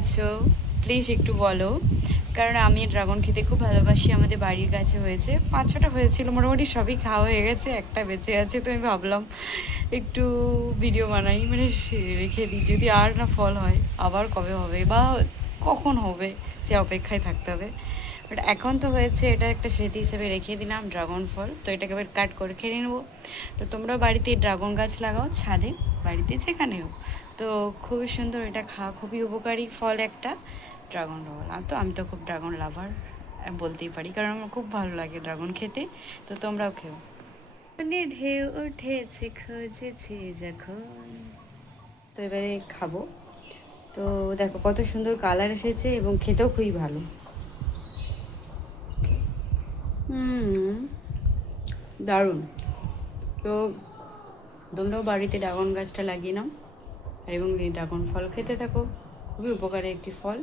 আছো প্লিজ একটু বলো, কারণ আমি ড্রাগন খেতে খুব ভালোবাসি। আমাদের বাড়ির কাছে হয়েছে, 5-6টা হয়েছিল, মোটামুটি সবই খাওয়া হয়ে গেছে, একটা বেঁচে আছে। তো আমি ভাবলাম একটু ভিডিও বানাই, মানে রেখে দিই, যদি আর না ফল হয় আবার কবে হবে বা কখন হবে সে অপেক্ষায় থাকতে হবে। বাট এখন তো হয়েছে, এটা একটা স্মৃতি হিসেবে রেখে দিলাম ড্রাগন ফল। তো এটাকে এবার কাট করে খেয়ে নেবো। তো তোমরাও বাড়িতে ড্রাগন গাছ লাগাও, ছাদে, বাড়িতে, যেখানেও। তো খুবই সুন্দর, এটা খাওয়া খুবই উপকারী ফল একটা, ড্রাগন ফল। আমি তো খুব ড্রাগন লাভার বলতেই পারি, কারণ আমার খুব ভালো লাগে ড্রাগন খেতে। তো তোমরাও খেও। মানে ঢেউ উঠেছে খুঁজেছে যখন। তো এবারে খাবো। তো দেখো কত সুন্দর কালার এসেছে এবং খেতেও খুবই ভালো। হুম, দারুণ। তো তোমরাও বাড়িতে ড্রাগন গাছটা লাগিয়ে নাও, আর এবং এই ড্রাগন ফল খেতে থাকো, খুবই উপকারী একটি ফল।